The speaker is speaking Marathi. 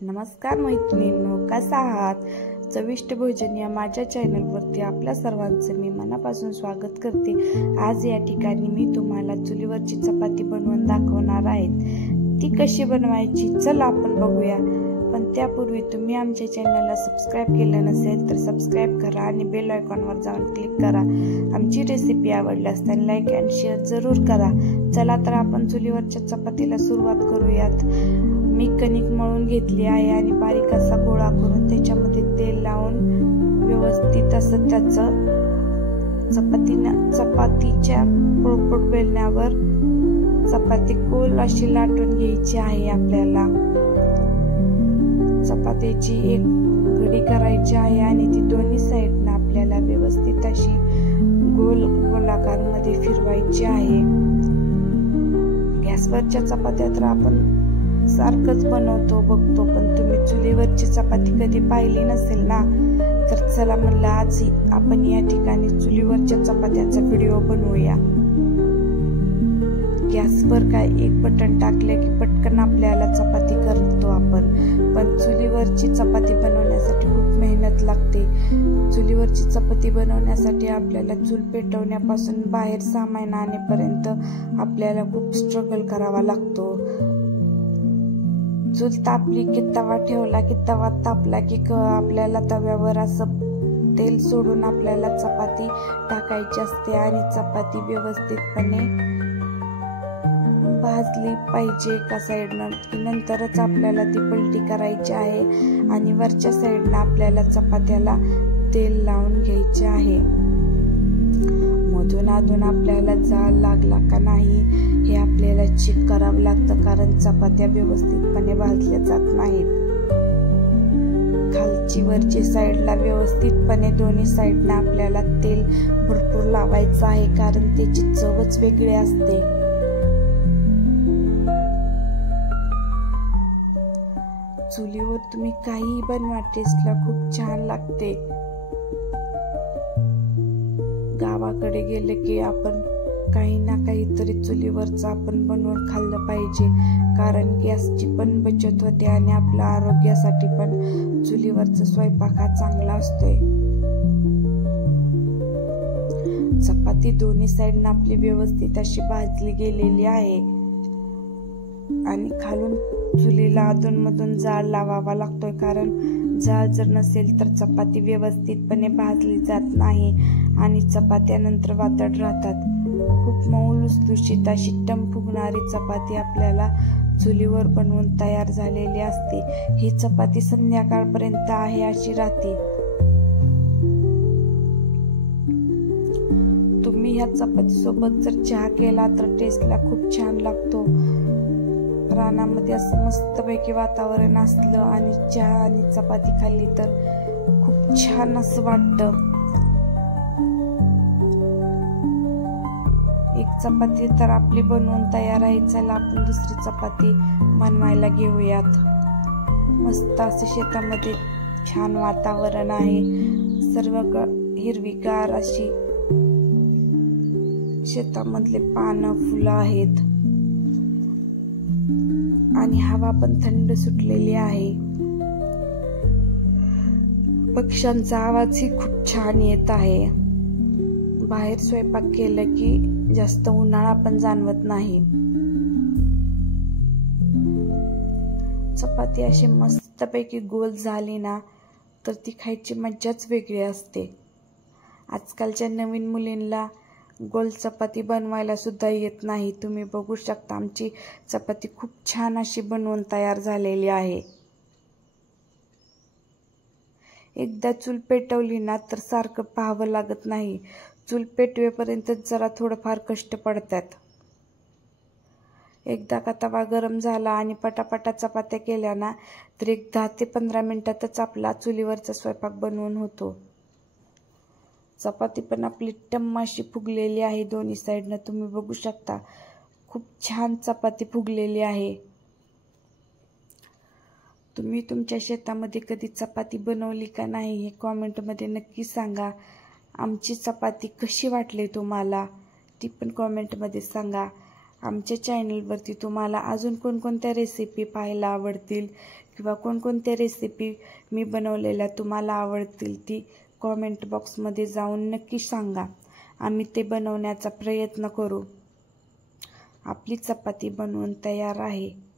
नमस्कार मैत्रिणींनो, कसा आहात? चविष्ट भोजन या माझ्या चॅनलवरती आपल्या सर्वांचे मी मनापासून स्वागत करते। आज या ठिकाणी मी तुम्हाला चुलीवरची चपाती बनवून दाखवणार आहे। ती कशी बनवायची चला आपण बघूया। पण त्यापूर्वी तुम्ही आमच्या चॅनलला सबस्क्राइब केलं नसेल तर सबस्क्राइब करा आणि बेल आयकॉनवर जाऊन क्लिक करा। आमची रेसिपी आवडल्यास तर लाईक आणि शेअर जरूर करा। चला तर आपण चुलीवरच्या चपातीला सुरुवात करूयात। मी कणिक मळून घेतली आहे आणि बारीक असा गोळा करून त्याच्यामध्ये तेल लावून व्यवस्थित असं त्याचं चपातीच्या पोळपोट बेलण्यावर चपाती गोल अशी लाटून घ्यायची आहे। आपल्याला चपातीची एक घडी करायची आहे आणि ती दोन्ही साइडने आपल्याला व्यवस्थित अशी गोल गोलाकार मध्ये फिरवायची आहे। गॅसवरच्या चपात्या तर आपण सारखंच बनवतो बघतो, पण तुम्ही चुलीवरची चपाती कधी पाहिली नसेल ना, तर चला म्हणलं आज आपण या ठिकाणी चुलीवरच्या चपात्याचा व्हिडिओ बनवूया। गॅसवर काय एक बटन टाकले की पटकन आपल्याला चपाती करतो आपण, पण चुलीवरची चपाती बनवण्यासाठी खूप मेहनत लागते। चुलीवरची चपाती बनवण्यासाठी आपल्याला चूल पेटवण्यापासून बाहेर सामान आणेपर्यंत आपल्याला खूप स्ट्रगल करावा लागतो। चूल तापली की तवा ठेवला की तवा तापला की आपल्याला तव्यावर असं तेल सोडून आपल्याला चपाती टाकायची असते आणि चपाती व्यवस्थितपणे भाजली पाहिजे एका साइडनं, नंतरच आपल्याला ती पलटी करायची आहे आणि वरच्या साइडनं आपल्याला चपात्याला तेल लावून घ्यायचे आहे। मधून अधून आपल्याला जाळ लागला का नाही हे आपल्याला चेक करावं लागतं, कारण चपात्या व्यवस्थितपणे भाजल्या जात नाहीत। खालची वरची साइडला व्यवस्थितपणे दोन्ही साइडने आपल्याला तेल भरपूर लावायचं आहे, कारण त्याची चवच वेगळी असते। चुलीवर तुम्ही काही बनवा, टेस्टला खूप छान लागते। गावाकडे गेले की आपण काही ना काहीतरी चुलीवरच आपण बनवून खाल्लं पाहिजे, कारण गॅसची पण बचत होते आणि आपल्या आरोग्यासाठी पण चुलीवरचा स्वयंपाक हा चांगला असतोय। चपाती दोन्ही साइडने आपली व्यवस्थित अशी भाजली गेलेली आहे आणि खालून चुलीला अधून मधून जाळ लावावा लागतोय, कारण जाळ जर नसेल तर चपाती व्यवस्थितपणे भाजली जात नाही आणि चपात्या नंतर वातड राहतात। खूप मऊ लुसलुशीत अशी टम फुगणारी चपाती आपल्याला चुलीवर बनवून तयार झालेली असते। ही चपाती संध्याकाळपर्यंत आहे अशी राहते। तुम्ही ह्या चपाती सोबत जर चहा केला तर टेस्टला खूप छान लागतो। रानामध्ये असं मस्तपैकी वातावरण असलं आणि चहा आणि चपाती खाल्ली तर खूप छान असं वाटतं। एक चपाती तर आपली बनवून तयार आहे, चला आपण दुसरी चपाती बनवायला घेऊयात। मस्त असं शेतामध्ये छान वातावरण आहे, सर्व हिरवीगार अशी शेतामधले पानं फुलं आहेत आणि हवा पण थंड सुटलेली आहे। पक्ष्यांचा आवाजही खूप छान येत आहे। बाहेर स्वयंपाक केलं की जास्त उन्हाळा पण जाणवत नाही। चपाती अशी मस्तपैकी गोल झाली ना तर ती खायची मज्जाच वेगळी असते। आजकालच्या नवीन मुलींना गोल चपाती बनवायला सुद्धा येत नाही। तुम्ही बघू शकता आमची चपाती खूप छान अशी बनवून तयार झालेली आहे। एकदा चूल पेटवली ना तर सारखं पाहावं लागत नाही, चूल पेटवेपर्यंत जरा थोडंफार कष्ट पडतात। एकदा का तवा गरम झाला आणि पटापटा चपात्या केल्या ना तर एक 10 ते 15 मिनिटातच आपला चुलीवरचा स्वयंपाक बनवून होतो। चपाती पण आपली टम्म अशी फुगलेली आहे दोन्ही साइडनं, तुम्ही बघू शकता खूप छान चपाती फुगलेली आहे। तुम्ही तुमच्या शेतामध्ये कधी चपाती बनवली का नाही हे कॉमेंटमध्ये नक्की सांगा। आमची चपाती कशी वाटली तुम्हाला ती पण कॉमेंटमध्ये सांगा। आमच्या चॅनलवरती तुम्हाला अजून कोणकोणत्या रेसिपी पाहायला आवडतील किंवा कोणकोणत्या रेसिपी मी बनवलेल्या तुम्हाला आवडतील ती कॉमेंट बॉक्समध्ये जाऊन नक्की सांगा. आम्ही ते बनवण्याचा प्रयत्न करू. आपली चपाती बनवून तयार आहे.